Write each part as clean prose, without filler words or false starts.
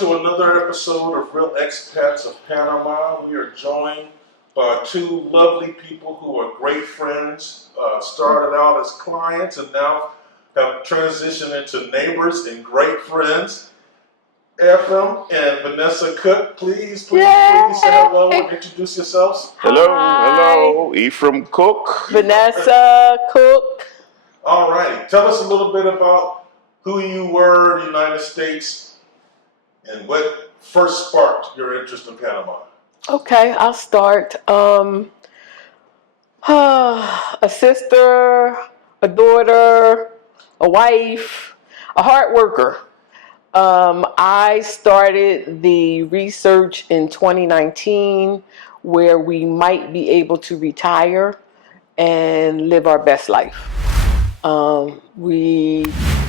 to another episode of Real Expats of Panama. We are joined by two lovely people who are great friends, started out as clients and now have transitioned into neighbors and great friends. Ephraim and Vanessa Cook, please say hello and introduce yourselves. Hello, Ephraim Cook. Vanessa Cook. All right, tell us a little bit about who you were in the United States and what first sparked your interest in Panama. Okay, I'll start. A sister, a daughter, a wife, a hard worker. I started the research in 2019 where we might be able to retire and live our best life. We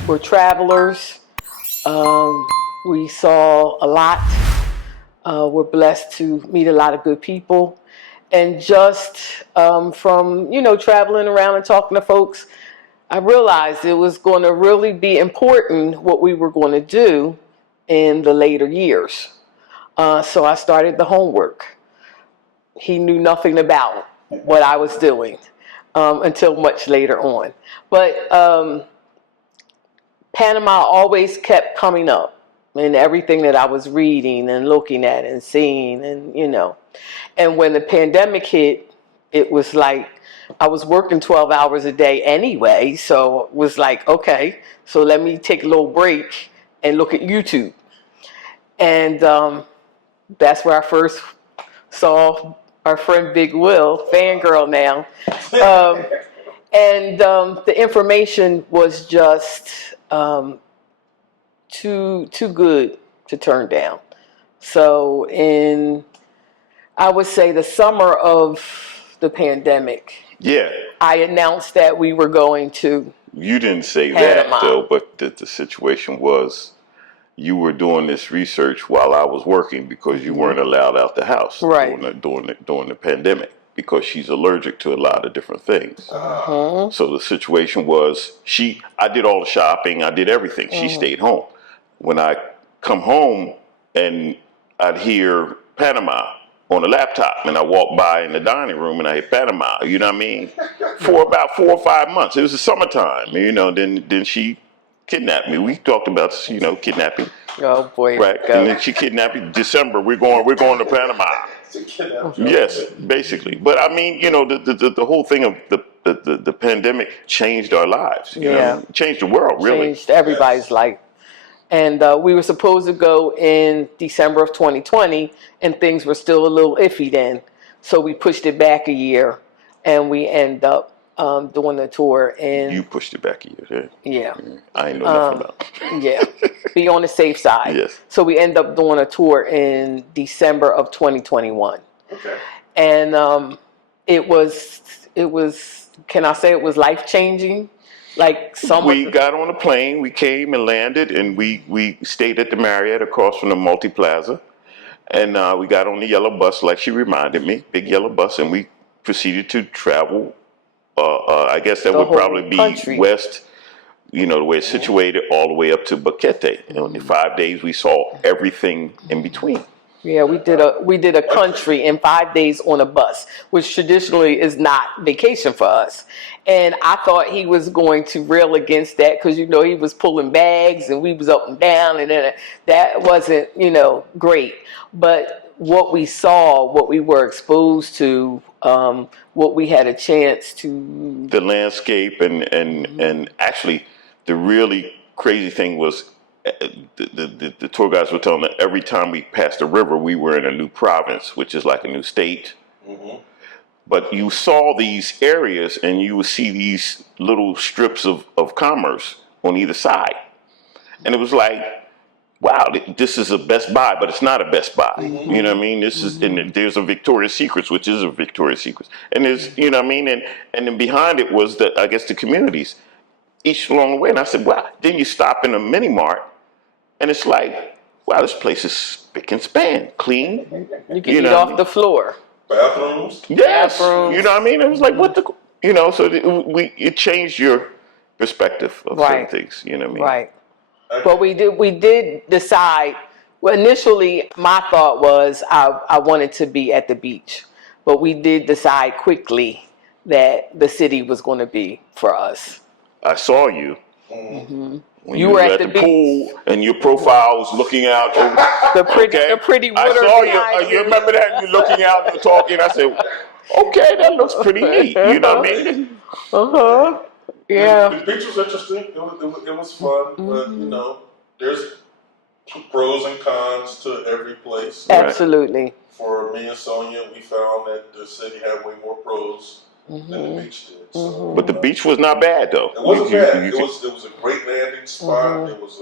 were travelers. We saw a lot. We're blessed to meet a lot of good people. And just from, traveling around and talking to folks, I realized it was going to really be important what we were going to do in the later years. So I started the homework. He knew nothing about what I was doing until much later on. But Panama always kept coming up in everything that I was reading and looking at and seeing, and and when the pandemic hit, it was like I was working 12 hours a day anyway, so it was like, okay, so let me take a little break and look at YouTube. And that's where I first saw our friend Big Will, fangirl now. And the information was just too good to turn down. So I would say the summer of the pandemic, I announced that we were going to You didn't say Panama. that though, but the situation was you were doing this research while I was working because you weren't allowed out the house during the pandemic because she's allergic to a lot of different things. So the situation was I did all the shopping, I did everything. She stayed home. When I come home and I'd hear Panama on the laptop and I walked by in the dining room and I hear Panama, you know what I mean? For about 4 or 5 months. It was the summertime, then she kidnapped me. We talked about, kidnapping. Oh boy. Right. And then she kidnapped me. December, we're going to Panama. Yes, basically. But I mean, the whole thing of the pandemic changed our lives. You know? Changed the world, really. Changed everybody's life. And we were supposed to go in December of 2020, and things were still a little iffy then. So we pushed it back a year, and we end up doing the tour. You pushed it back a year, yeah. I ain't know nothing about it. Yeah, be on the safe side. Yes. So we end up doing a tour in December of 2021. Okay. And it was, can I say it was life-changing? We got on a plane, we came and landed, and we stayed at the Marriott across from the Multi-Plaza. And we got on the yellow bus, like she reminded me, big yellow bus, and we proceeded to travel. I guess that would probably be west, the way it's situated, all the way up to Boquete. In 5 days, we saw everything in between. Yeah, we did a country in 5 days on a bus, which traditionally is not vacation for us. And I thought he was going to rail against that because, he was pulling bags and we was up and down, and then that wasn't, great. But what we saw, what we were exposed to, what we had a chance to... The landscape and actually the really crazy thing was the tour guides were telling that every time we passed the river, we were in a new province, which is like a new state. But you saw these areas and you would see these little strips of commerce on either side. And it was like, wow, this is a Best Buy, but it's not a Best Buy. You know what I mean? This is, and there's a Victoria's Secrets, which is a Victoria's Secrets. And there's, you know what I mean? And then behind it was the communities each along the way. And I said, wow. Then you stop in a mini mart and it's like, wow, this place is spick and span, clean. You can eat off the floor. Bathrooms? Yes. Bathrooms. You know what I mean? It was like, what the, so it changed your perspective of certain things. You know what I mean? Right. But we did decide Well, initially, my thought was I wanted to be at the beach, but we did decide quickly that the city was going to be for us. I saw you Mm-hmm. when You you were were at at the the beach. pool, and your profile was looking out over. The pretty water I saw you. behind You remember that? You looking out, you're talking. I said, "Okay, that looks pretty neat." You know what I mean? Uh-huh. Yeah. The beach was interesting. It was fun, but you know, there's pros and cons to every place. Absolutely. For me and Sonia, we found that the city had way more pros than the beach did. So, But the beach was not bad though. it wasn't bad. It was a great landing spot. It was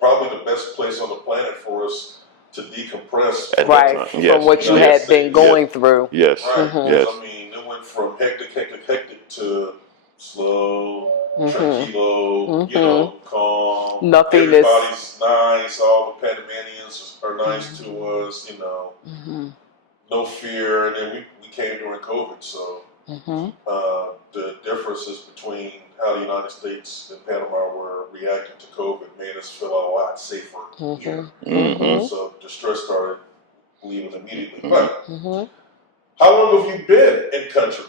probably the best place on the planet for us to decompress. At that Right. time, yes. From what you Yes. had been going through. Yes. Right. Yes. I mean, it went from hectic to slow, Mhm. tranquilo, you know, calm. Nothingness. Everybody's nice. All the Panamanians are nice to us. You know, no fear. And then we came during COVID, so the differences between how the United States and Panama were reacting to COVID made us feel a lot safer here. So the stress started leaving immediately. But how long have you been in country?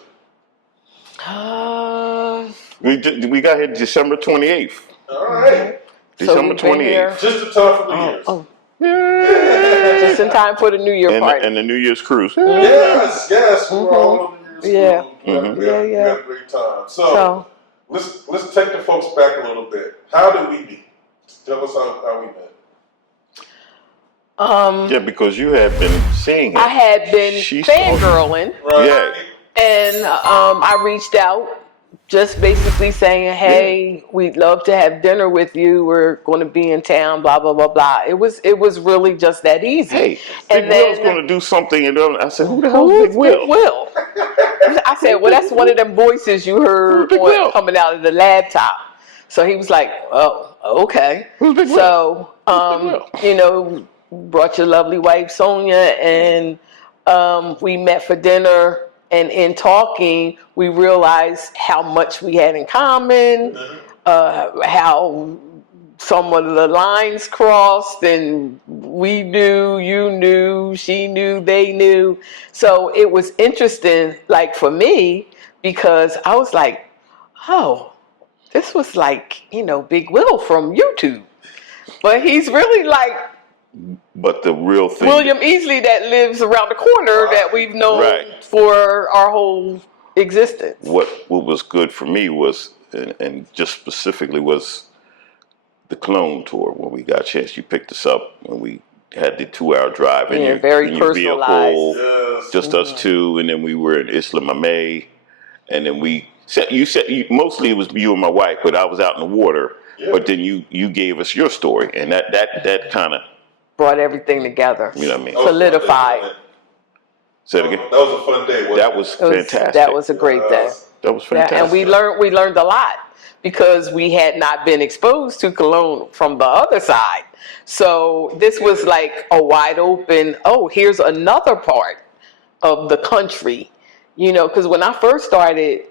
We got here December 28th. All right. December we've been here- 28th. Just in time for New Year's. Just in time for the New Year party. And the New Year's cruise. Yes, we were all on the New Year's cruise. We had a great time. So let's take the folks back a little bit. How did we meet? Tell us how we met. Yeah, because you had been seeing him. I had been fangirling. Right. Yeah. And I reached out, just basically saying, "Hey, we'd love to have dinner with you. We're going to be in town." Blah blah blah blah. It was really just that easy. Hey, and Big Will's going to do something, and I said, "Who the hell who's is Big Will?" I said, "Well, that's one of them voices you heard Big Will? coming out of the laptop." So he was like, "Oh, okay." Who's Big Will? So Who's Big Will? you know, brought your lovely wife Sonia, and we met for dinner. And in talking, we realized how much we had in common, how some of the lines crossed, and we knew, you knew, she knew, they knew. So it was interesting, like for me, because I was like, oh, this was like, you know, Big Will from YouTube. But he's really like But the real thing, William Easley that lives around the corner that we've known for our whole existence. what was good for me was, and just specifically was the Cologne tour. When we got a chance, you picked us up when we had the 2-hour drive in your vehicle, just us two, and then we were in Isla Mamey, and then mostly it was you and my wife, but I was out in the water. But then you gave us your story, and that kind of brought everything together. You know what I mean? Solidified. Say it again. That was a fun day. That was fantastic. That was a great day. That was fantastic. Yeah, and we learned a lot because we had not been exposed to Cologne from the other side. So this was like a wide open, oh, here's another part of the country. You know, because when I first started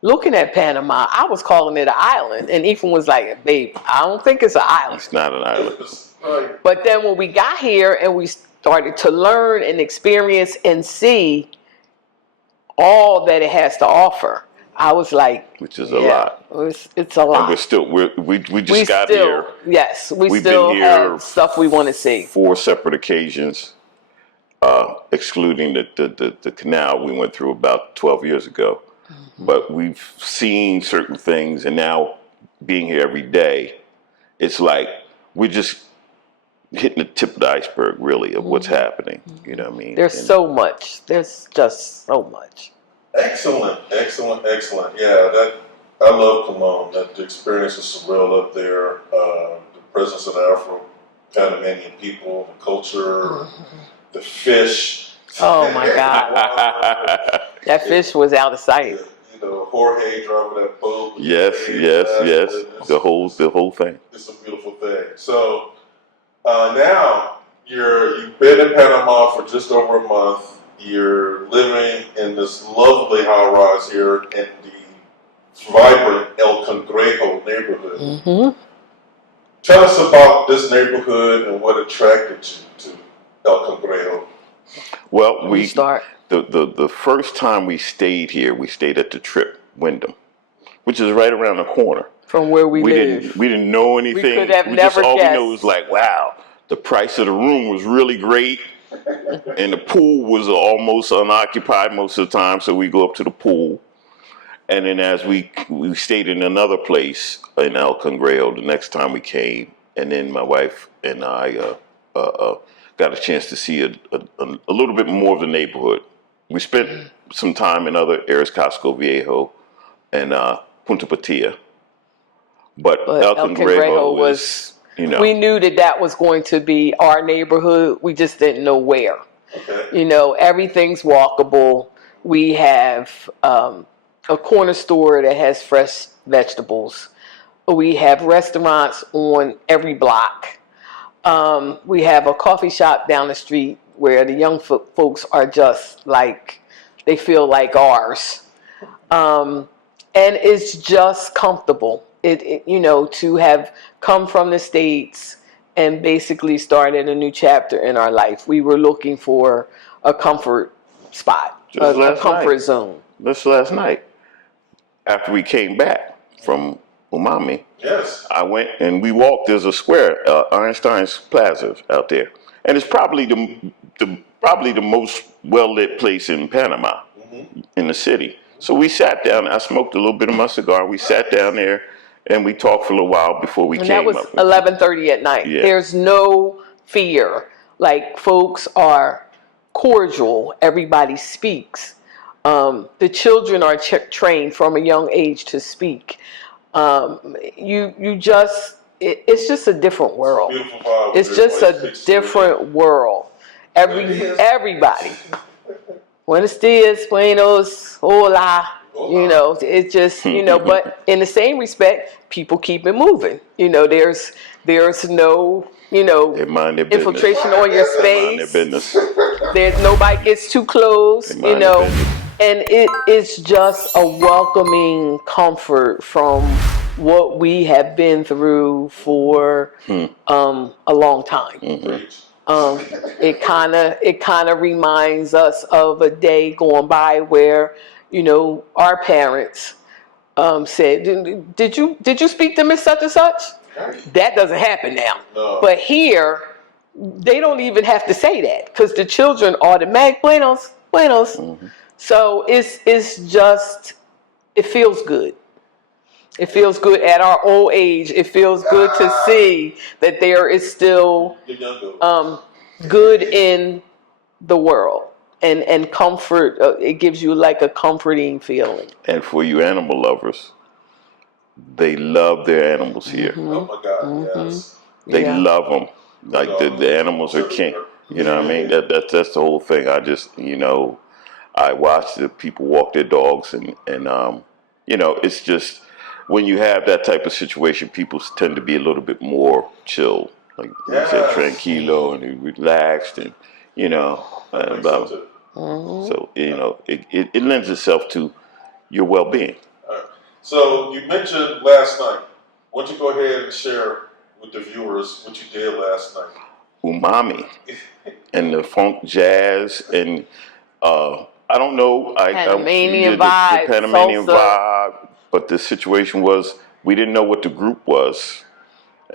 looking at Panama, I was calling it an island. And Ephraim was like, babe, I don't think it's an island. It's not an island. But then when we got here and we started to learn and experience and see all that it has to offer, I was like, which is a lot. It's a lot. And we just got here. Yes, We've still been here have stuff we want to see. 4 separate occasions, excluding the canal we went through about 12 years ago. But we've seen certain things, and now being here every day, it's like we're just hitting the tip of the iceberg, really, of what's happening. You know what I mean? There's so much. There's just so much. Excellent. Yeah, I love Cologne. The experience is surreal up there. The presence of the Afro-Panamanian people, the culture, the fish. Oh my God. That fish was out of sight. You know, Jorge driving that boat. Yes. The whole thing. It's a beautiful thing. So now you've been in Panama for just over a month. You're living in this lovely high-rise here in the vibrant El Cangrejo neighborhood. Tell us about this neighborhood and what attracted you to El Cangrejo. Well, We start the first time we stayed here, we stayed at the Trip Wyndham, which is right around the corner. from where we live. We didn't know anything. could have never all guessed. we know was like, wow, the price of the room was really great, and the pool was almost unoccupied most of the time. So we go up to the pool, and then as we stayed in another place in El Cangrejo the next time we came, and then my wife and I got a chance to see a little bit more of the neighborhood. We spent some time in other areas, Casco Viejo and Punta Patia. But El Cangrejo was, you know. We knew that was going to be our neighborhood. We just didn't know where. Okay. You know, everything's walkable. We have a corner store that has fresh vegetables. We have restaurants on every block. We have a coffee shop down the street where the young folks are just like, they feel like ours. And it's just comfortable. You know, to have come from the States and basically started a new chapter in our life. We were looking for a comfort spot, a comfort zone. Just last night, after we came back from Umami, Yes. I went and we walked. There's a square, Einstein's Plaza out there, and it's probably the most well lit place in Panama, in the city. So we sat down. I smoked a little bit of my cigar. We sat down there and we talked for a little while before we came up. And that was 11:30 at night. Yeah. There's no fear. Like, folks are cordial. Everybody speaks. The children are trained from a young age to speak. It's just a different world. Beautiful vibe. It's just a different world. Everybody. Buenos dias, buenos, hola. You know, it's just, you know, but in the same respect, people keep it moving. You know, there's no, you know, infiltration on your space. Nobody gets too close, you know, and it's just a welcoming comfort from what we have been through for a long time. It kind of reminds us of a day going by where, you know, our parents said, "Did you speak to Miss Such and Such?" That doesn't happen now. No. But here, they don't even have to say that because the children automatic buenos. So it's just, it feels good. It feels good at our old age. It feels good to see that there is still good in the world. And comfort, it gives you like a comforting feeling. And for you animal lovers, they love their animals here. Oh my God, yes. They love them. Like the animals are king. You know what I mean? That's the whole thing. I just, you know, I watch the people walk their dogs and you know, it's just, when you have that type of situation, people tend to be a little bit more chill. Like you said, tranquilo and relaxed and, you know, so, you know, it lends itself to your well-being. So you mentioned last night. Why don't you go ahead and share with the viewers what you did last night? Umami and the funk jazz and I don't know. Panamanian the vibe, Panamanian salsa. vibe, but the situation was we didn't know what the group was.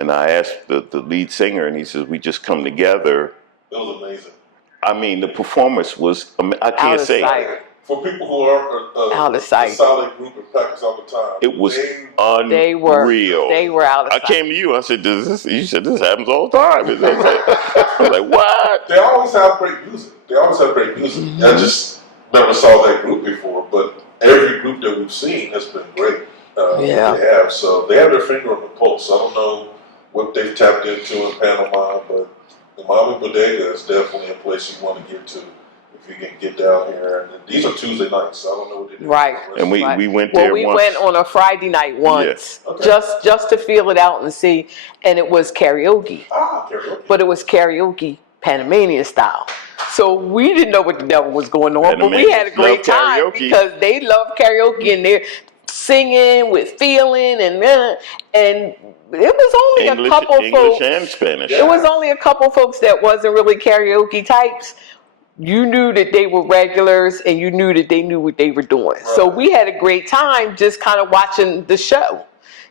And I asked the lead singer, and he says, "We just come together." It was amazing. I mean, the performance was, I can't say. For people who aren't out of sight. a solid group and practice all the time, It was unreal. They were out of sight. I came to you. I said, you said this happens all the time. I was like, what? They always have great music. I just never saw that group before, but every group that we've seen has been great. They have their finger on the pulse. I don't know what they've tapped into in Panama, but the Mami Bodega is definitely a place you want to get to if you can get down here. And these are Tuesday nights, so I don't know what they do. Right. And we went there once. We went on a Friday night once, just to feel it out and see, and it was karaoke. Karaoke. But it was karaoke Panamanian style. So we didn't know what the devil was going on, but we had a great time because they love karaoke and they're singing with feeling, and it was only English, a couple English folks. and Spanish. It was only a couple folks that wasn't really karaoke types. You knew that they were regulars, and you knew that they knew what they were doing. Right. So we had a great time just kind of watching the show.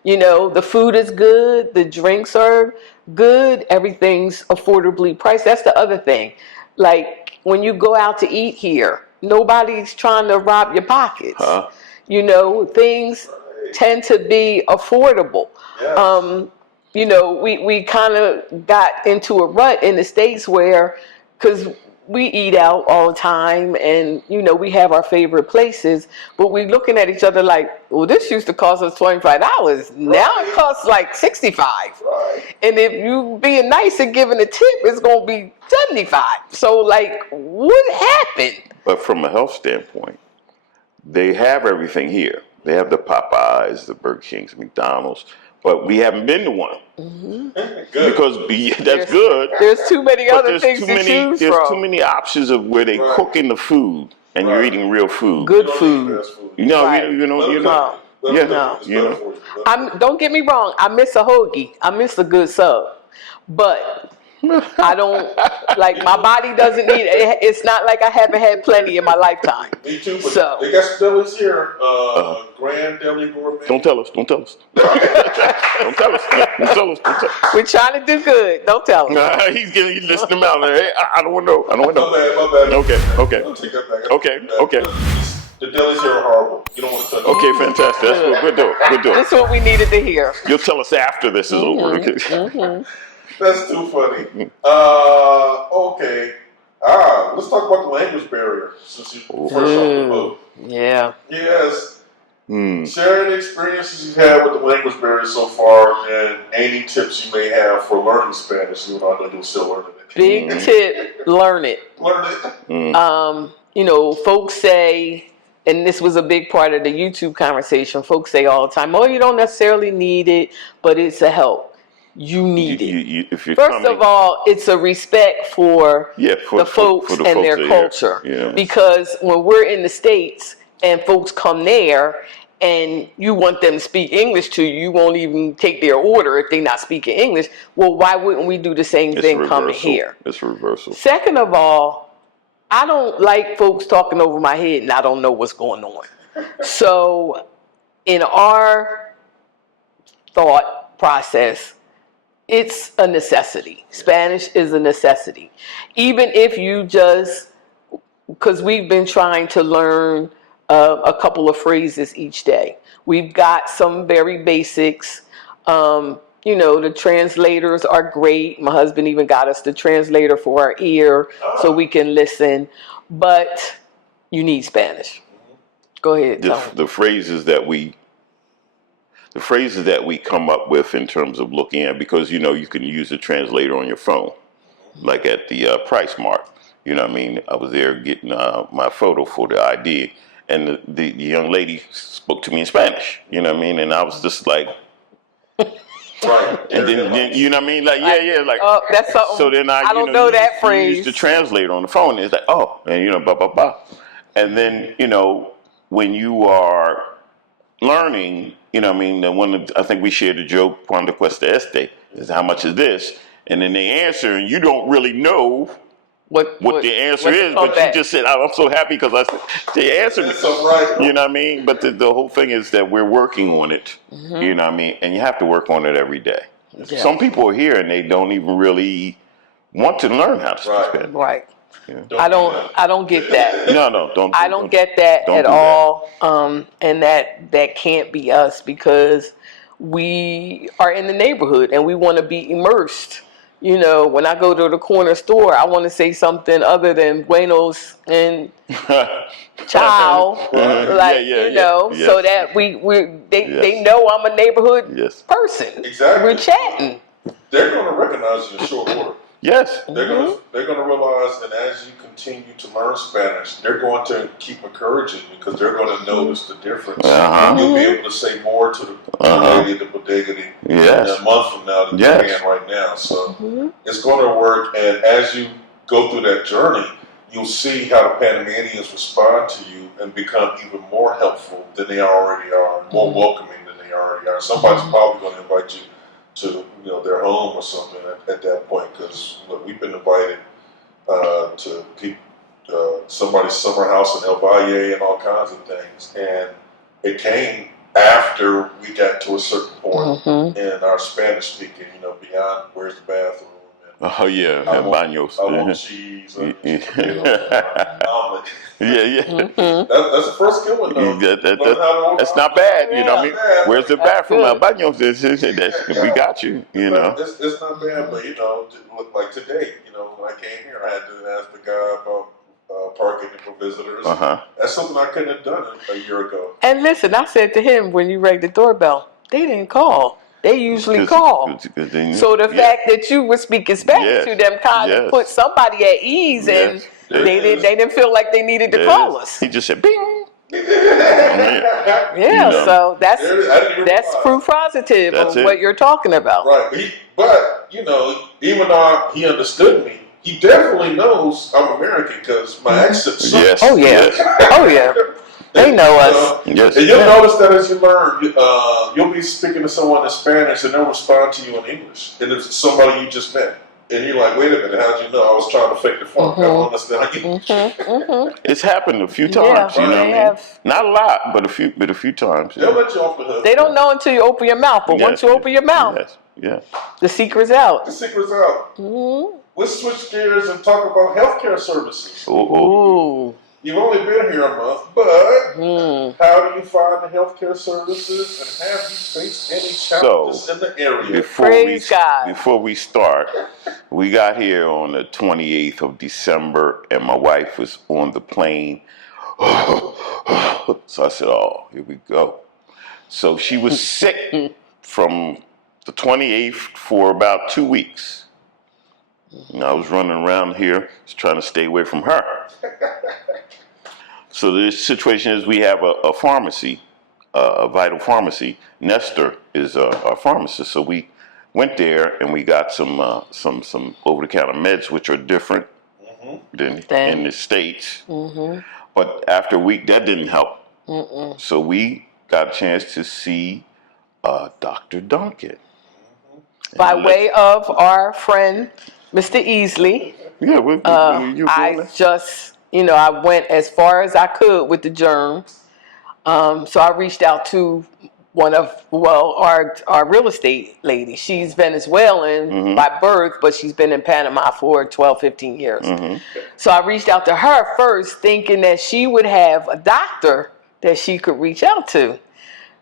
You know, the food is good, the drinks are good, everything's affordably priced. That's the other thing. Like, when you go out to eat here, nobody's trying to rob your pockets. Huh? You know, things tend to be affordable. Yes. You know, we kind of got into a rut in the States where, because we eat out all the time, and, you know, we have our favorite places, but we looking at each other like, well, this used to cost us $25. Right. Now it costs like $65. Right. And if you being nice and giving a tip, it's going to be $75. So, like, what happened? But from a health standpoint, they have everything here. They have the Popeyes, the Burger Kings, McDonald's, but we haven't been to one. Mm-hmm. Because that's good. There's too many other things to choose from. There's too many options of where they cooking the food, and you're eating real food. Good food. You know, you know. Don't get me wrong. I miss a hoagie. I miss a good sub, but I don't, like, my body doesn't need it. It's not like I haven't had plenty in my lifetime. Me too, but so. They got some delis here. Grand Deli Gourmet. Don't tell us. Don't tell us. Don't tell us. Don't tell us. We're trying to do good. Don't tell us. He's listing them out. Hey, I don't want to know. I don't want to know. My bad. Okay. I'll take that back. Okay. The delis here are horrible. You don't want to touch them. Okay, fantastic. That's good. Good deal. That's what we needed to hear. You'll tell us after this is over. Okay. Mm-hmm. That's too funny. Okay. Let's talk about the language barrier since you first off the boat. Yeah. Yes. Share any experiences you've had with the language barrier so far, and any tips you may have for learning Spanish. You know, I know you're still learning it. Big tip: learn it. Learn it. You know, folks say, and this was a big part of the YouTube conversation. Folks say all the time, "Oh, you don't necessarily need it, but it's a help." You need it. If you're First of all, it's a respect for the folks for the and folks their culture. Yeah. Because when we're in the States and folks come there and you want them to speak English to you, you won't even take their order if they're not speaking English. Well, why wouldn't we do the same thing coming here? It's reversal. Second of all, I don't like folks talking over my head and I don't know what's going on. So in our thought process, it's a necessity. Spanish is a necessity. Even if you just, because we've been trying to learn a couple of phrases each day. We've got some very basics. You know, the translators are great. My husband even got us the translator for our ear so we can listen. But you need Spanish. Go ahead. The phrases that we come up with in terms of looking at, because, you know, you can use a translator on your phone, like at the Price Mart. You know what I mean? I was there getting my photo for the ID, and the young lady spoke to me in Spanish. You know what I mean? And I was just like, right. And then you know what I mean? Like, like. Oh, that's something. So then I don't know that phrase. Use the translator on the phone. And it's like, oh, and you know, blah blah blah. And then, you know, when you are learning, you know what I mean, I think we shared a joke, "Cuando cuesta este?" is how much is this? And then they answer, and you don't really know what the answer is, but you just said, "I'm so happy because they answered me." Right. You know what I mean? But the whole thing is that we're working on it. Mm-hmm. You know what I mean? And you have to work on it every day. Yeah. Some people are here and they don't even really want to learn how to speak Spanish. Right. Yeah. I don't get that. No, I don't get that at all. And that can't be us, because we are in the neighborhood and we want to be immersed. You know, when I go to the corner store, I want to say something other than buenos and ciao, so that they know I'm a neighborhood person. Exactly. We're chatting. They're going to recognize you in short order. Yes. They're going to realize, and as you continue to learn Spanish, they're going to keep encouraging you, because they're going to notice the difference. You'll be able to say more to the bodega in a month from now than you can right now. So it's going to work, and as you go through that journey, you'll see how the Panamanians respond to you and become even more helpful than they already are, more welcoming than they already are. Somebody's probably going to invite you to their home or something at that point, because we've been invited to somebody's summer house in El Valle and all kinds of things, and it came after we got to a certain point in our Spanish speaking, beyond where's the bathroom. Oh yeah, baños. I want cheese. Omelet. Yeah. That's the first good one though. That's not bad, Yeah, I mean, bad. where's the bathroom? Baños. We got you. It's not bad, but like today, when I came here, I had to ask the guy about parking for visitors. That's something I couldn't have done a year ago. And listen, I said to him when you rang the doorbell, they didn't call. They usually call. So the fact that you were speaking Spanish to them kind of put somebody at ease, and they didn't feel like they needed to call us. He just said, "Bing." So that's proof positive of what you're talking about. Right, but even though he understood me, he definitely knows I'm American because my accent sucks. Yes. Oh yeah. Oh yeah. They know us. Yes. And you'll notice that as you learn, you'll be speaking to someone in Spanish and they'll respond to you in English. And it's somebody you just met. And you're like, wait a minute, how'd you know? I was trying to fake the funk. I don't understand you. It's happened a few times, you know what I mean? Not a lot, but a few times. They'll let you off the hook. They don't know until you open your mouth, but once you open your mouth, the secret's out. The secret's out. Let's switch gears and talk about healthcare services. Ooh. You've only been here a month, but how do you find the healthcare services, and have you faced any challenges in the area? Before we start, we got here on the 28th of December, and my wife was on the plane. So I said, "Oh, here we go." So she was sick from the 28th for about 2 weeks. And I was running around here just trying to stay away from her. So the situation is we have a pharmacy, a Vital Pharmacy. Nestor is our pharmacist. So we went there and we got some over-the-counter meds, which are different than in the States. But after a week, that didn't help. So we got a chance to see Dr. Duncan. By way of our friend, Mr. Easley. Yeah, I just... I went as far as I could with the germs. So I reached out to our real estate lady. She's Venezuelan by birth, but she's been in Panama for 12, 15 years. So I reached out to her first, thinking that she would have a doctor that she could reach out to.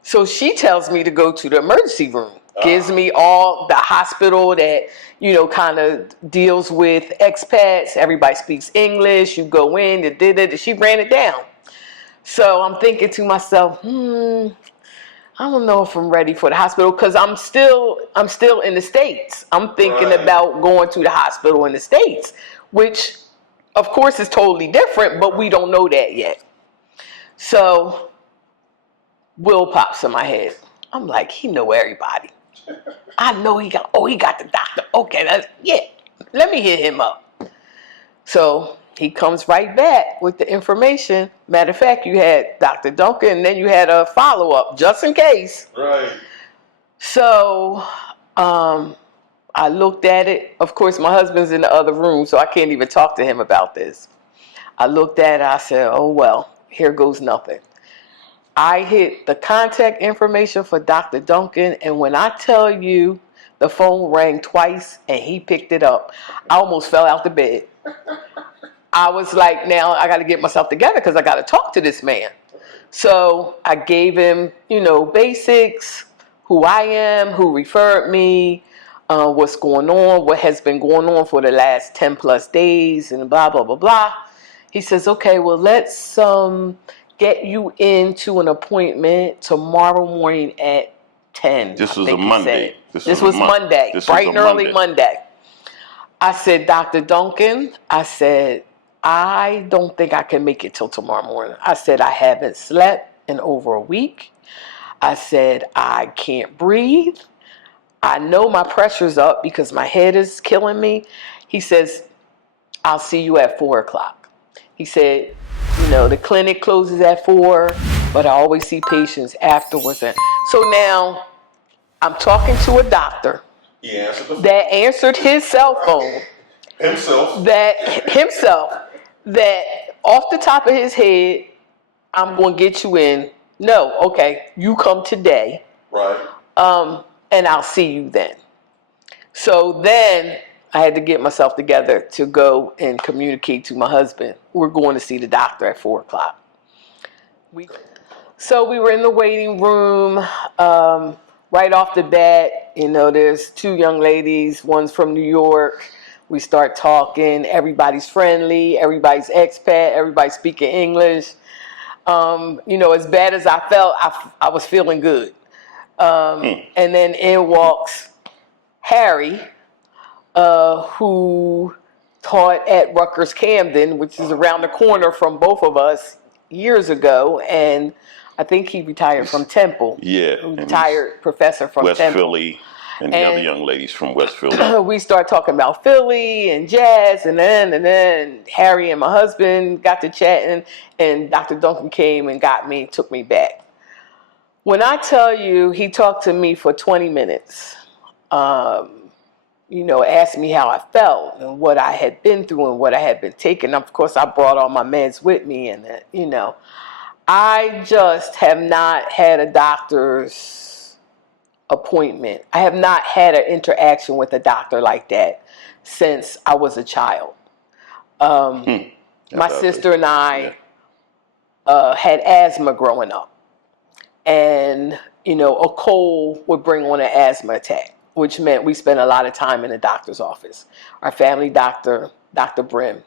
So she tells me to go to the emergency room. Gives me all the hospital that, kind of deals with expats. Everybody speaks English. You go in, she ran it down. So I'm thinking to myself, I don't know if I'm ready for the hospital, because I'm still in the States. I'm thinking about going to the hospital in the States, which of course is totally different, but we don't know that yet. So Will pops in my head. I'm like, he know everybody. I know he got the doctor. Okay, let me hit him up. So he comes right back with the information. Matter of fact, you had Dr. Duncan, and then you had a follow-up, just in case. Right. So I looked at it. Of course, my husband's in the other room, so I can't even talk to him about this. I looked at it. I said, oh, well, here goes nothing. I hit the contact information for Dr. Duncan, and when I tell you the phone rang twice and he picked it up, I almost fell out the bed. I was like, now I got to get myself together because I got to talk to this man. So I gave him, basics, who I am, who referred me, what's going on, what has been going on for the last 10 plus days, and blah, blah, blah, blah. He says, okay, well, let's get you into an appointment tomorrow morning at 10. This was a Monday. This was Monday, bright and early Monday. I said, Dr. Duncan, I said, I don't think I can make it till tomorrow morning. I said, I haven't slept in over a week. I said, I can't breathe. I know my pressure's up because my head is killing me. He says, I'll see you at 4 o'clock. He said, you know, the clinic closes at 4, but I always see patients afterwards. And so now I'm talking to a doctor He answered the phone. that answered his cell phone. Himself. That off the top of his head, I'm going to get you in. No, okay, you come today. Right. And I'll see you then. So then I had to get myself together to go and communicate to my husband. We're going to see the doctor at 4 o'clock. So we were in the waiting room. Right off the bat, you know, there's 2 young ladies. One's from New York. We start talking. Everybody's friendly. Everybody's expat. Everybody's speaking English. You know, as bad as I felt, I was feeling good. And then in walks Harry, who taught at Rutgers Camden, which is around the corner from both of us years ago, and I think he retired from Temple. Yeah, retired professor from West Temple. Philly, and the other young ladies from West Philly. We start talking about Philly and jazz, and then Harry and my husband got to chatting, and Dr. Duncan came and got me, took me back. When I tell you, he talked to me for 20 minutes. You know, asked me how I felt and what I had been through and what I had been taking. Of course, I brought all my meds with me, and you know, I just have not had a doctor's appointment. I have not had an interaction with a doctor like that since I was a child. My sister and I had asthma growing up, and you know, a cold would bring on an asthma attack, which meant we spent a lot of time in the doctor's office. Our family doctor, Dr. Brim.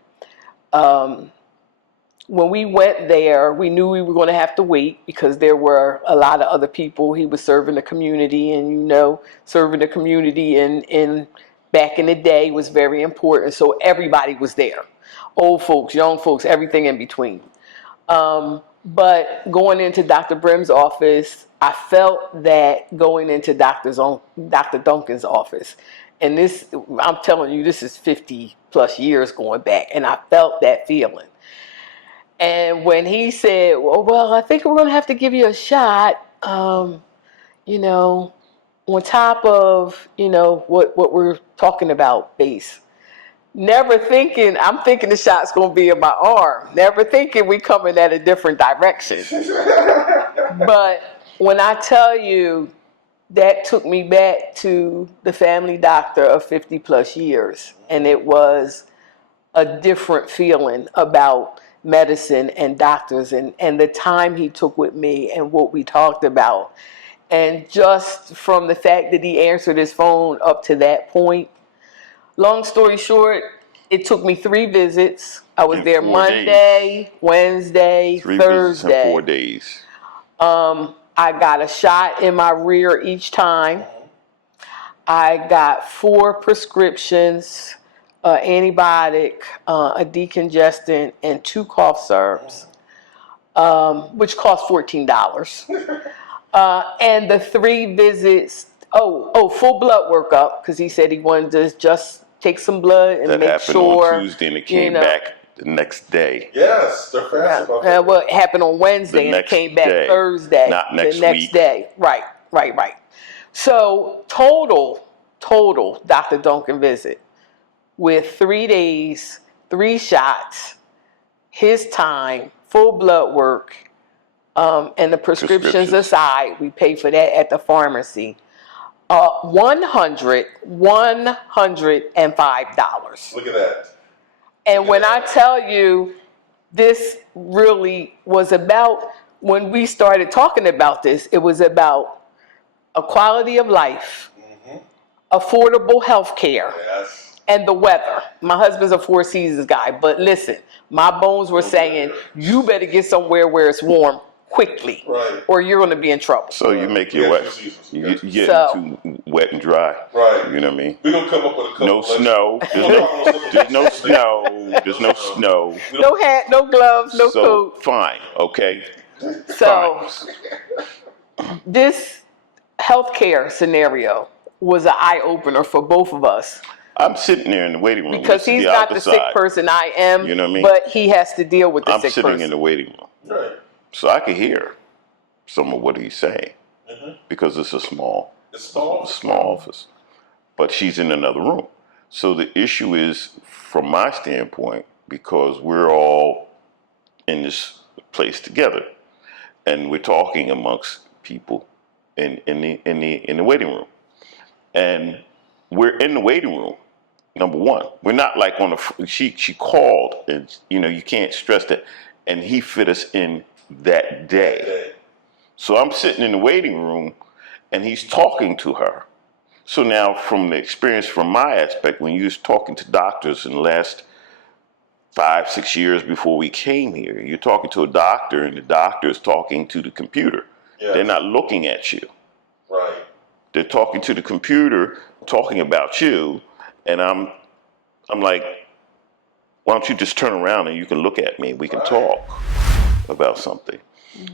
When we went there, we knew we were going to have to wait because there were a lot of other people. He was serving the community, and you know, serving the community in back in the day was very important. So everybody was there, old folks, young folks, everything in between. But going into Dr. Brim's office, I felt that going into Dr. Duncan's office, and this, I'm telling you, this is 50 plus years going back, and I felt that feeling. And when he said, well, I think we're going to have to give you a shot, you know, on top of, you know, what we're talking about, base. Never thinking, I'm thinking the shot's going to be in my arm. Never thinking we coming at a different direction. But when I tell you, that took me back to the family doctor of 50 plus years. And it was a different feeling about medicine and doctors and the time he took with me and what we talked about. And just from the fact that he answered his phone up to that point, long story short, it took me 3 visits. I was there Monday, Wednesday, 3 Thursday. visits in 4 days. I got a shot in my rear each time. I got 4 prescriptions, antibiotic, a decongestant, and 2 cough syrups, which cost $14. And the 3 visits, full blood workup, because he said he wanted to just take some blood and that make happened sure. on Tuesday, and it came back the next day. Yes, they're fast about that. Well, it happened on Wednesday and it came back Thursday. Not next the next week. day. Right. So total Dr. Duncan visit with 3 days, 3 shots, his time, full blood work, and the prescriptions aside, we pay for that at the pharmacy. $105. Look at that. And when I tell you, this really was about, when we started talking about this, it was about a quality of life, affordable health care, and the weather. My husband's a 4 seasons guy, but listen, my bones were saying, you better get somewhere where it's warm quickly, or you're going to be in trouble. So you make your wet, you get too wet and dry. Right. You know what I mean? We're going to come up with a couple. No snow. There's no snow. There's no snow. No hat, no gloves, no coat. Fine. Okay. So this healthcare scenario was an eye-opener for both of us, I'm sitting there in the waiting room. Because he's not the sick person, I am. You know what I mean? But he has to deal with the I'm sick sitting person. in the waiting room. Right. So I could hear some of what he's saying because it's a small office. But she's in another room. So the issue is, from my standpoint, because we're all in this place together, and we're talking amongst people in the waiting room, and we're in the waiting room. Number one, we're not like on the. She called, and you can't stress that, and he fit us in that day. So I'm sitting in the waiting room, and he's talking to her. So now, from the experience, from my aspect, when you was talking to doctors in the last 5-6 years before we came here, you're talking to a doctor, and the doctor is talking to the computer. Yes. They're not looking at you. Right. They're talking to the computer, talking about you, and I'm like, why don't you just turn around and you can look at me and we can talk about something.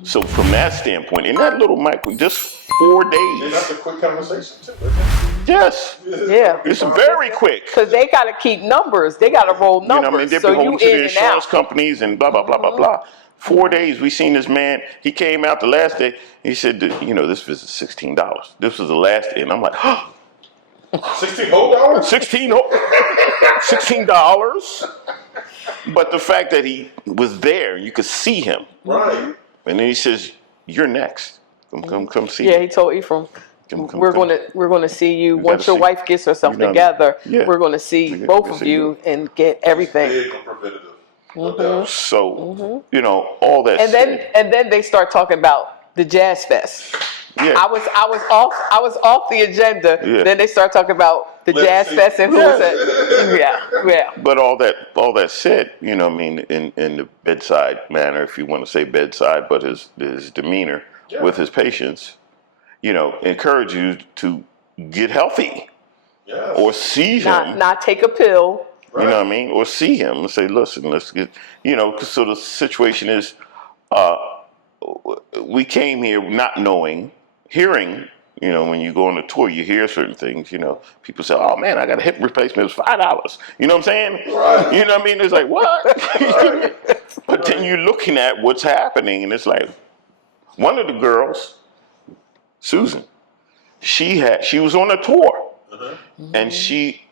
So from that standpoint, in that little micro, just 4 days. And that's a quick conversation too, isn't it? Yes. Yeah. It's very quick. Because they got to keep numbers. They got to roll numbers. You know what I mean? They're so beholden you to the in insurance and out. companies and blah, blah, blah, blah, blah. 4 days, we seen this man. He came out the last day. He said, this visit's $16. This was the last day. And I'm like, oh, $16 $16. But the fact that he was there, you could see him. Right. And then he says, "You're next. Come see me." Yeah, he told Ephraim, we're gonna see you once your wife gets herself together. Yeah. We're gonna see both of you and get everything. Big and preventative. No doubt. So all that. And then they start talking about the Jazz Fest. Yeah. I was off the agenda. Yeah. Then they start talking about the Jazz Fest and who was it? Yeah. But all that said, in the bedside manner, if you want to say bedside, but his demeanor with his patients, encourage you to get healthy. Yes. Or see him. Not take a pill. Right. You know what I mean? Or see him and say, listen, let's get, so the situation is, we came here not knowing, hearing, when you go on a tour, you hear certain things, people say, oh man, I got a hip replacement, it's $5. You know what I'm saying? Right. You know what I mean? It's like, what? But then you're looking at what's happening, and it's like, one of the girls, Susan, she was on a tour, and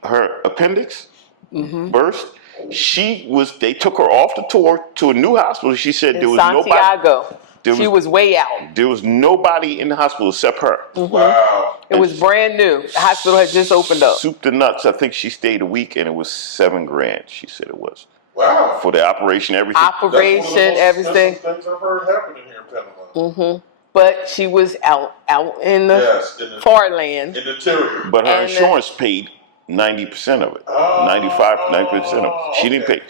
her appendix burst. They took her off the tour to a new hospital. She said there was Santiago. She was way out. There was nobody in the hospital except her. Wow. It was brand new. The hospital had just opened up. Soup to nuts. I think she stayed a week, and it was $7,000. She said it was. Wow. For the operation, everything. Everything. Things I've heard happening here in Panama. But she was out in the far land. In the interior. But her insurance paid 90% of it. 90% of it. She didn't pay.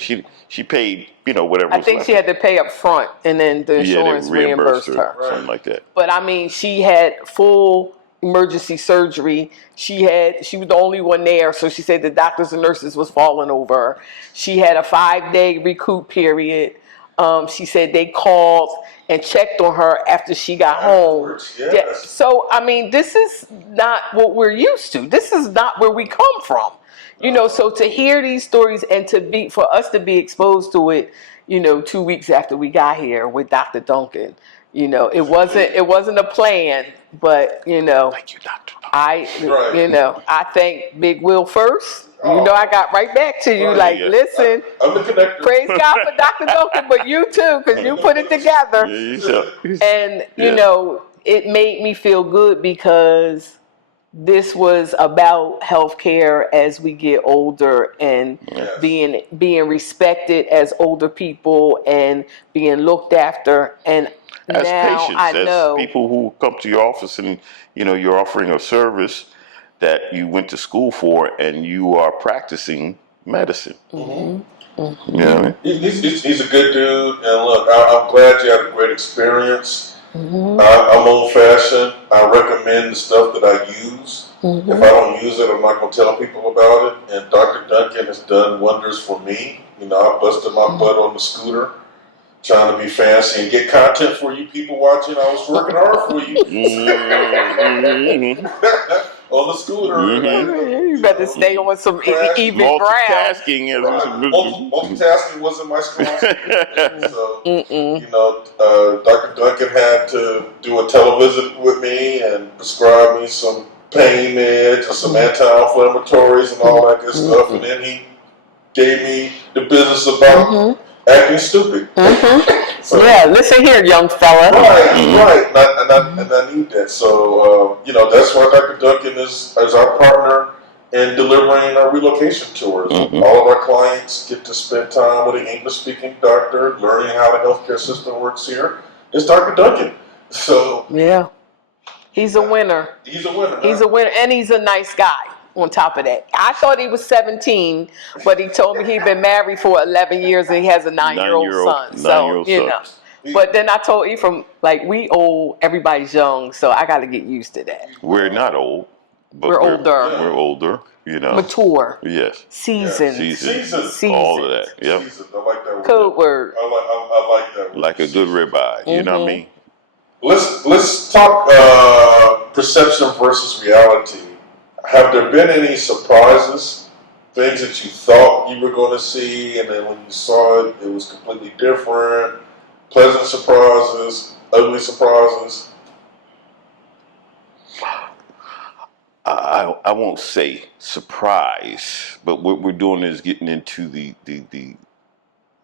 She paid, whatever. I think she had to pay up front, and then the insurance reimbursed her. Something like that. But I mean, she had full emergency surgery. She was the only one there, so she said the doctors and nurses was falling over her. She had a 5-day recoup period. She said they called and checked on her after she got home. Yes. Yeah. So, I mean, this is not what we're used to. This is not where we come from. So to hear these stories and for us to be exposed to it, 2 weeks after we got here with Dr. Duncan, it wasn't a plan, but, Thank you, Dr. Duncan. I thank Big Will first. I got right back to you, listen, I'm the connector. Praise God for Dr. Duncan, but you too, because you put it together. And, it made me feel good because this was about healthcare as we get older and being respected as older people and being looked after. And as now patients, I know people who come to your office and, you're offering a service that you went to school for and you are practicing medicine. You know what I mean? He's a good dude, and look, I'm glad you had a great experience. I'm old-fashioned. I recommend the stuff that I use. If I don't use it, I'm not going to tell people about it. And Dr. Duncan has done wonders for me. I busted my butt on the scooter, trying to be fancy and get content for you people watching. I was working hard for you. On the scooter. You better stay on some crash. even ground. Multitasking is Multitasking wasn't my strong suit. So, Dr. Duncan had to do a televisit with me and prescribe me some pain meds and some anti-inflammatories and all that good stuff. And then he gave me the business about acting stupid. So, Yeah, listen here, young fella. right. And I need that. So, that's why Dr. Duncan is our partner in delivering our relocation tours. All of our clients get to spend time with an English-speaking doctor, learning how the healthcare system works here. It's Dr. Duncan. So yeah, he's a winner. He's a winner. He's a winner, and he's a nice guy. On top of that, I thought he was 17, but he told me he'd been married for 11 years and he has a 9-year-old son. So But then I told Ephraim, like, we old, everybody's young, so I got to get used to that. We're not old. But we're older. We're older, Mature. Yes. Seasoned. Seasoned. All of that. Yep. Seasoned. I like that word. Code word. I like that word. Like a good ribeye. You know what I mean? Let's talk perception versus reality. Have there been any surprises? Things that you thought you were going to see, and then when you saw it, it was completely different? Pleasant surprises, ugly surprises? I won't say surprise, but what we're doing is getting into the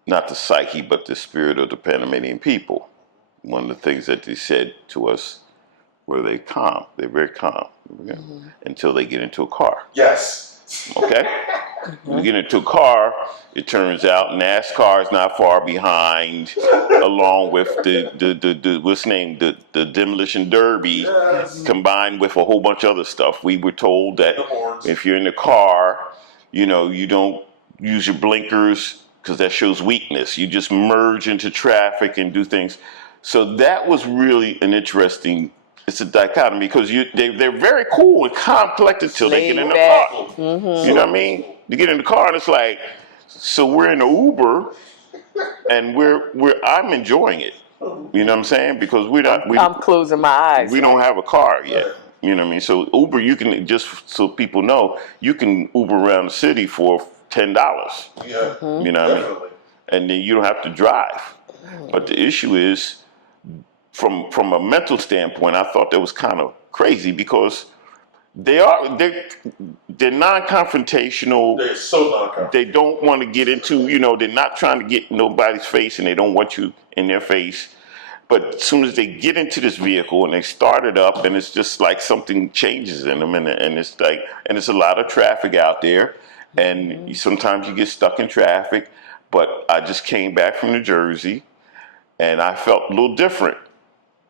not the psyche, but the spirit of the Panamanian people. One of the things that they said to us were they're very calm until they get into a car. Yes. Okay? When you get into a car, it turns out NASCAR is not far behind, along with the what's the name, the demolition derby, combined with a whole bunch of other stuff. We were told that if you're in the car, you don't use your blinkers because that shows weakness. You just merge into traffic and do things. So that was really an interesting. It's a dichotomy because they're very cool and calm, collected till they get in the car. You know what I mean? You get in the car and it's like, so we're in the Uber, and I'm enjoying it. You know what I'm saying? Because I'm closing my eyes. We don't have a car yet. You know what I mean? So Uber, you can, just so people know, you can Uber around the city for $10. Yeah. You know what I mean? And then you don't have to drive. But the issue is, from a mental standpoint, I thought that was kind of crazy because they're non-confrontational. They're so non-confrontational. They don't want to get into, they're not trying to get nobody's face, and they don't want you in their face. But as soon as they get into this vehicle and they start it up, and it's just like something changes in them, and it's like, and it's a lot of traffic out there, and sometimes you get stuck in traffic. But I just came back from New Jersey, and I felt a little different.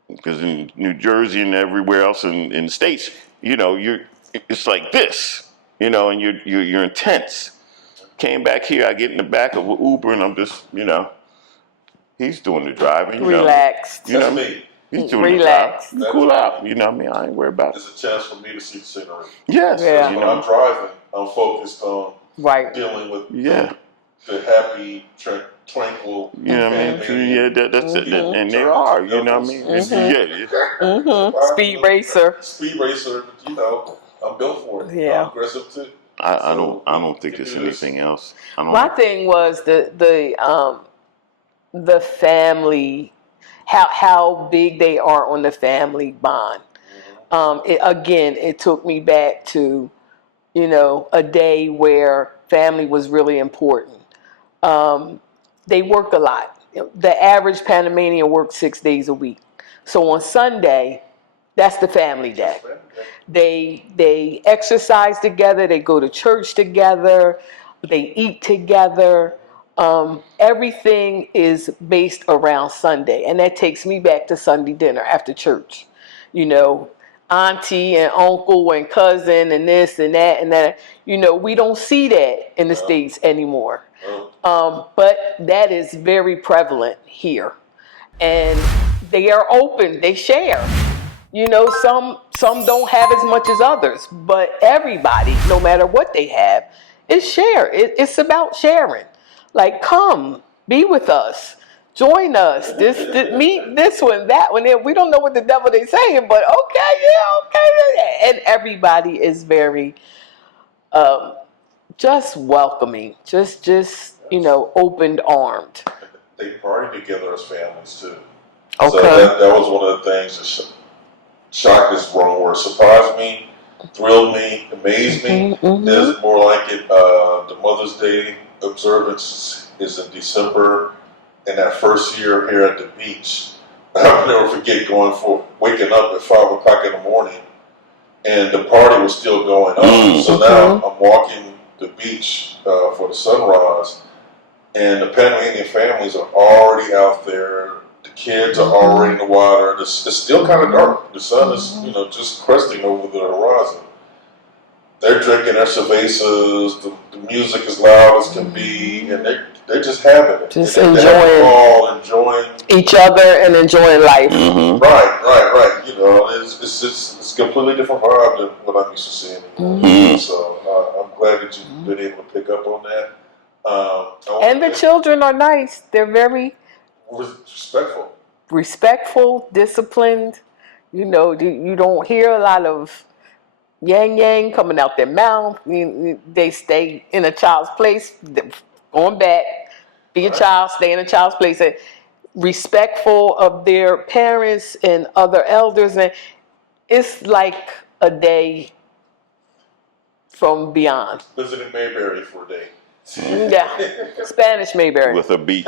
Because in New Jersey and everywhere else in the States, it's like this, and you're intense. Came back here, I get in the back of an Uber, and I'm just, he's doing the driving. Relaxed. You know what I mean? He's doing Relaxed. the driving. Cool out. You know what I mean? I ain't worried about it. It's a chance for me to see the scenery. Yes. Yeah. When I'm driving, I'm focused on dealing with the happy, tranquil. You know what I mean? Yeah, that's it. And they are, you know what I mean? Speed racer. Speed racer, I'm built for it. Yeah. I'm aggressive too. I don't think there's anything else. My thing was the family, how big they are on the family bond. It took me back to, a day where family was really important. They work a lot. The average Panamanian works 6 days a week. So on Sunday, that's the family day. They exercise together. They go to church together. They eat together. Everything is based around Sunday. And that takes me back to Sunday dinner after church. Auntie and uncle and cousin and this and that and that. We don't see that in the States anymore. But that is very prevalent here. And they are open, they share. Some don't have as much as others, but everybody, no matter what they have, is share. It's about sharing. Like, come, be with us, join us, meet this one, that one. We don't know what the devil they're saying, but okay. And everybody is very just welcoming, just open armed. They party together as families too. Okay. So that was one of the things that shocked is the wrong word. Surprised me, thrilled me, amazed me. Is more like it. The Mother's Day observance is in December, and that first year here at the beach, I'll never forget waking up at 5 o'clock in the morning, and the party was still going on. So now I'm walking the beach for the sunrise, and the Panamanian families are already out there. The kids are already in the water. It's still kind of dark. The sun is, just cresting over the horizon. They're drinking their cervezas. The music is loud as can be, and they're just having it. Just and enjoying each other and enjoying life. Right. It's a completely different vibe than what I'm used to seeing. So I'm glad that you've been able to pick up on that. And the children are nice. They're very respectful, disciplined. You don't hear a lot of yang coming out their mouth. They stay in a child's place. Going back, be a child, stay in a child's place. And respectful of their parents and other elders, and it's like a day from beyond. Visiting Mayberry for a day. Yeah, Spanish Mayberry with a beach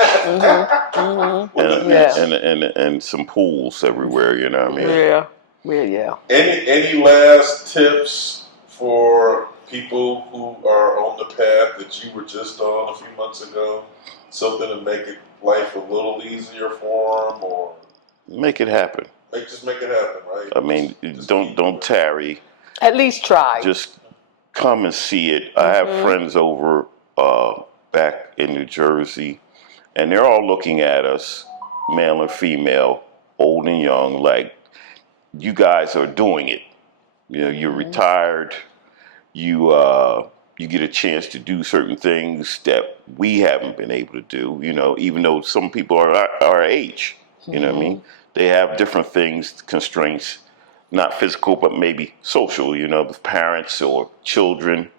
and some pools everywhere. You know what I mean? Yeah. Any last tips for people who are on the path that you were just on a few months ago? Something to make life a little easier for them, or make it happen. Just make it happen, right? I mean, don't tarry. At least try. Just come and see it. I have friends over back in New Jersey, and they're all looking at us, male and female, old and young, like, you guys are doing it. You're retired. You get a chance to do certain things that we haven't been able to do. Even though some people are our age. You know what I mean? They have different things, constraints, not physical, but maybe social. With parents or children,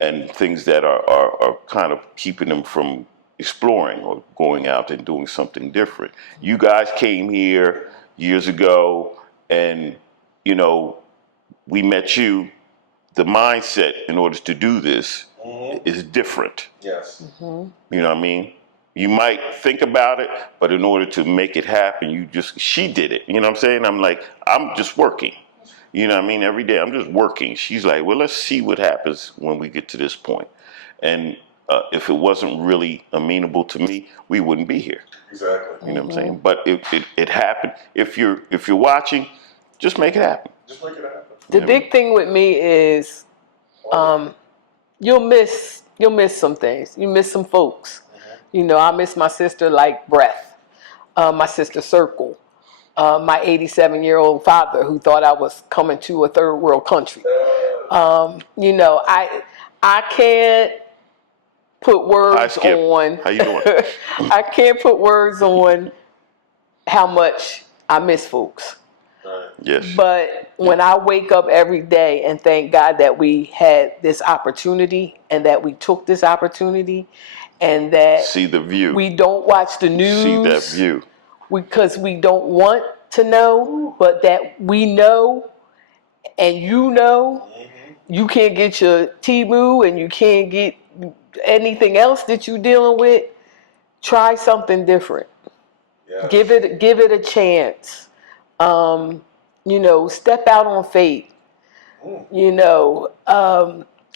and things that are kind of keeping them from exploring or going out and doing something different. You guys came here years ago, and we met you. The mindset in order to do this is different. Yes. You know what I mean? You might think about it, but in order to make it happen, she did it. You know what I'm saying? I'm like, I'm just working. You know what I mean? Every day I'm just working. She's like, well, let's see what happens when we get to this point. And if it wasn't really amenable to me, we wouldn't be here. Exactly. You know what I'm saying? But it happened. If you're watching, just make it happen. Just make it happen. The big thing with me is you'll miss some things. You miss some folks. I miss my sister like breath. My sister Circle. My 87-year-old father who thought I was coming to a third world country. I can't put words on. How you doing? I can't put words on how much I miss folks. Yes. But when I wake up every day and thank God that we had this opportunity and that we took this opportunity and that see the view. We don't watch the news. See that view. Because we don't want to know, but that we know, and you can't get your Temu and you can't get anything else that you're dealing with. Try something different. Yes. Give it a chance. Step out on faith.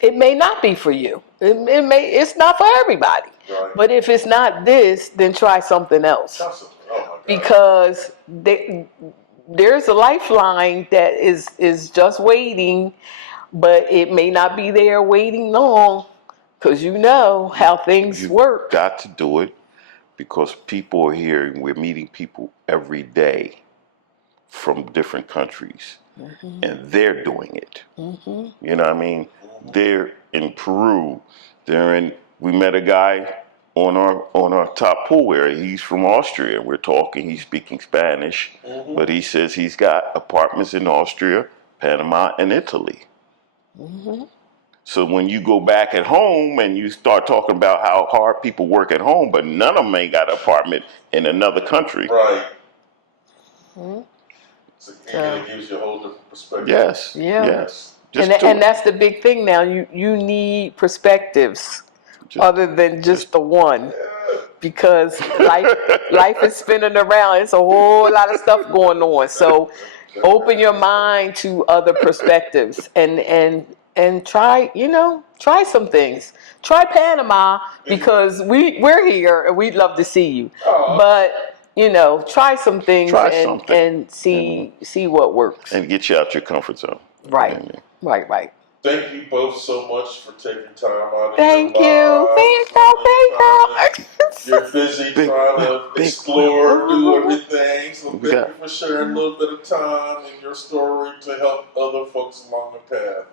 It may not be for you. It's not for everybody. Right. But if it's not this, then try something else. Because there's a lifeline that is just waiting, but it may not be there waiting long, because how things work. You've got to do it because people are here, and we're meeting people every day from different countries, and they're doing it. You know what I mean? They're in Peru. We met a guy on our top pool area. He's from Austria. We're talking. He's speaking Spanish, but he says he's got apartments in Austria, Panama, and Italy. So when you go back at home and you start talking about how hard people work at home, but none of them ain't got an apartment in another country. Right. Mhm. So, and it gives you a whole different perspective. Yes. Yeah. Yes. And that's the big thing now. You need perspectives other than just the one, because life is spinning around. It's a whole lot of stuff going on. So open your mind to other perspectives and try some things. Try Panama, because we're here and we'd love to see you. But try some things and see what works. And get you out your comfort zone. Right. Right. Thank you both so much for taking time out of Thank your you. lives. Thank you. You're busy trying to explore, do everything. So thank you for sharing a little bit of time and your story to help other folks along the path.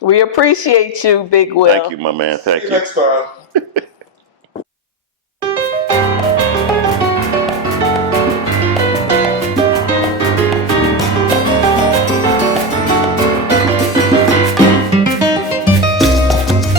We appreciate you, Big Will. Thank you, my man. Thank See you next time.